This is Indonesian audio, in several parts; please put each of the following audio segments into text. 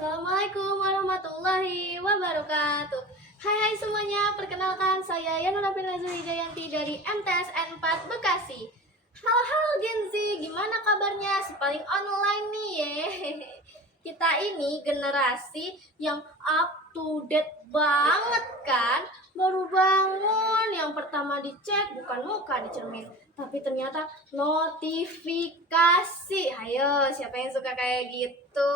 Assalamualaikum warahmatullahi wabarakatuh. Hai semuanya, perkenalkan saya Yana Nabila Jayanti dari MTSN 4 Bekasi. Halo Gen Z, gimana kabarnya? Si paling online nih ye. Kita ini generasi yang up to date banget kan. Baru bangun, yang pertama dicek bukan muka di cermin, tapi ternyata notifikasi. Ayo, siapa yang suka kayak gitu?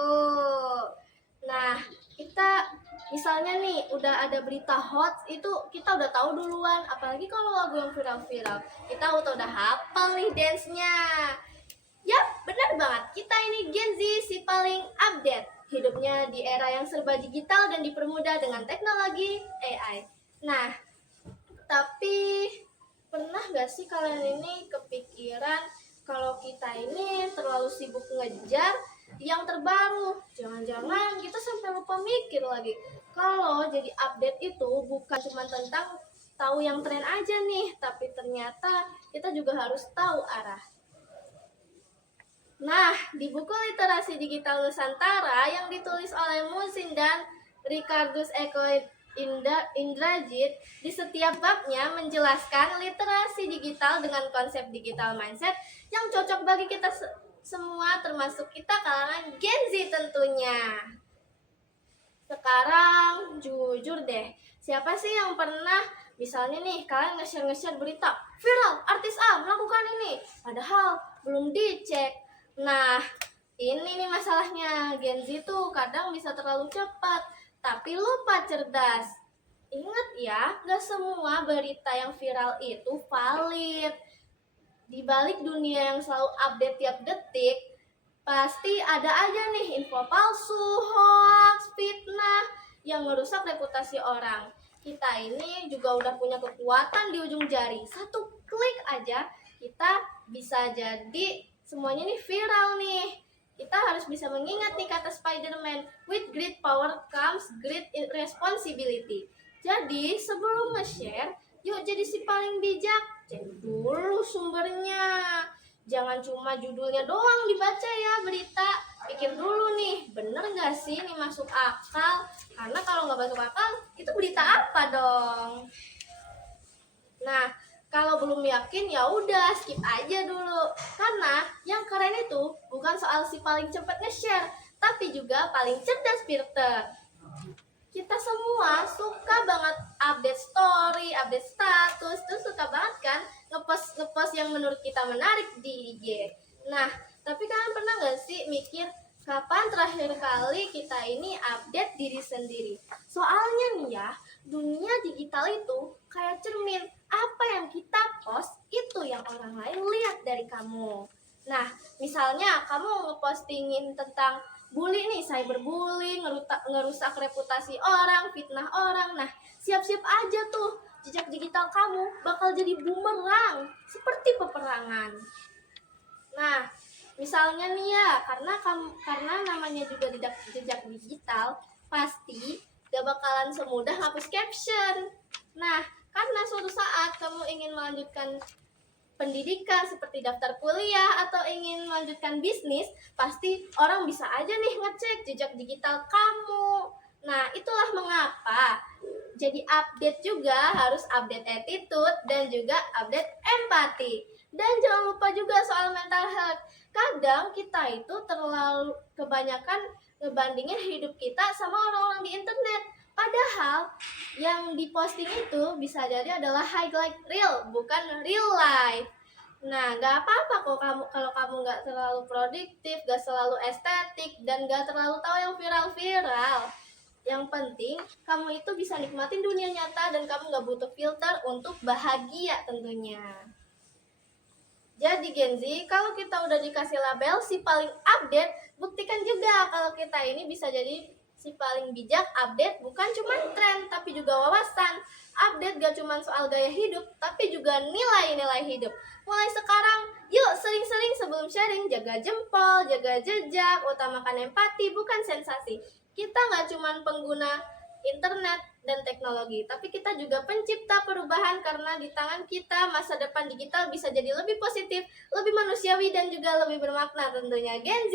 Nah, kita misalnya nih udah ada berita hot itu kita udah tahu duluan, apalagi kalau lagu yang viral-viral. Kita udah hafal nih dance-nya. Yap, benar banget. Kita ini Gen Z si paling update. Hidupnya di era yang serba digital dan dipermudah dengan teknologi AI. Nah, tapi pernah gak sih kalian ini kepikiran kalau kita ini terlalu sibuk ngejar yang terbaru? Jangan-jangan kita sampai lupa mikir lagi. Kalau jadi update itu bukan cuma tentang tahu yang tren aja nih, tapi ternyata kita juga harus tahu arah. Nah, di buku Literasi Digital Nusantara yang ditulis oleh Musin dan Ricardus Eko Indrajit, di setiap babnya menjelaskan literasi digital dengan konsep digital mindset yang cocok bagi kita semua, termasuk kita kalangan Gen Z tentunya. Sekarang jujur deh, siapa sih yang pernah misalnya nih kalian nge-share berita viral artis A melakukan ini, padahal belum dicek. Nah, ini nih masalahnya, Gen Z tuh kadang bisa terlalu cepat, tapi lupa cerdas. Ingat ya, gak semua berita yang viral itu valid. Di balik dunia yang selalu update tiap detik, pasti ada aja nih info palsu, hoax, fitnah yang merusak reputasi orang. Kita ini juga udah punya kekuatan di ujung jari. Satu klik aja kita bisa jadi semuanya nih viral nih. Kita harus bisa mengingat nih kata Spider-Man, with great power comes great responsibility. Jadi sebelum nge-share, yuk jadi si paling bijak. Cek dulu sumbernya. Jangan cuma judulnya doang dibaca ya berita. Pikir dulu nih, bener gak sih ini masuk akal? Karena kalau nggak masuk akal, itu berita apa dong? Nah, kalau belum yakin ya udah skip aja dulu. Karena yang keren itu bukan soal si paling cepet nge-share, tapi juga paling cerdas filter. Kita semua suka banget update story, update status, terus suka banget kan ngepost yang menurut kita menarik di IG. Nah, tapi kalian pernah gak sih mikir kapan terakhir kali kita ini update diri sendiri? Soalnya nih ya, dunia digital itu kayak cermin. Apa yang kita post itu yang orang lain lihat dari kamu. Nah, misalnya kamu ngepostingin tentang bully nih, cyberbullying, ngerusak reputasi orang, fitnah orang. Nah, siap-siap aja tuh, jejak digital kamu bakal jadi bumerang, seperti peperangan. Nah, misalnya nih ya, karena namanya juga jejak digital, pasti gak bakalan semudah hapus caption. Nah, karena suatu saat kamu ingin melanjutkan pendidikan seperti daftar kuliah atau ingin melanjutkan bisnis, pasti orang bisa aja nih ngecek jejak digital kamu. Nah, itulah mengapa jadi update juga harus update attitude dan juga update empati. Dan jangan lupa juga soal mental health. Kadang kita itu terlalu kebanyakan ngebandingin hidup kita sama orang-orang di internet. Padahal yang diposting itu bisa jadi adalah highlight reel, bukan real life. Nah, gak apa-apa kok kalau kamu gak terlalu produktif, gak selalu estetik, dan gak terlalu tahu yang viral-viral. Yang penting, kamu itu bisa nikmatin dunia nyata dan kamu gak butuh filter untuk bahagia tentunya. Jadi Gen Z, kalau kita udah dikasih label si paling update, buktikan juga kalau kita ini bisa jadi si paling bijak. Update bukan cuma tren, tapi juga wawasan. Update gak cuma soal gaya hidup, tapi juga nilai-nilai hidup. Mulai sekarang, yuk sering-sering sebelum sharing, jaga jempol, jaga jejak, utamakan empati, bukan sensasi. Kita gak cuma pengguna internet dan teknologi, tapi kita juga pencipta perubahan karena di tangan kita masa depan digital bisa jadi lebih positif, lebih manusiawi, dan juga lebih bermakna tentunya. Gen Z,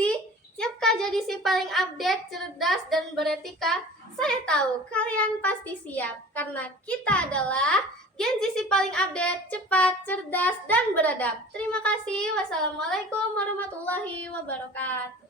Siapkah jadi si paling update, cerdas, dan beretika? Saya tahu kalian pasti siap, karena kita adalah Gen Z si paling update, cepat, cerdas, dan beradab. Terima kasih. Wassalamualaikum warahmatullahi wabarakatuh.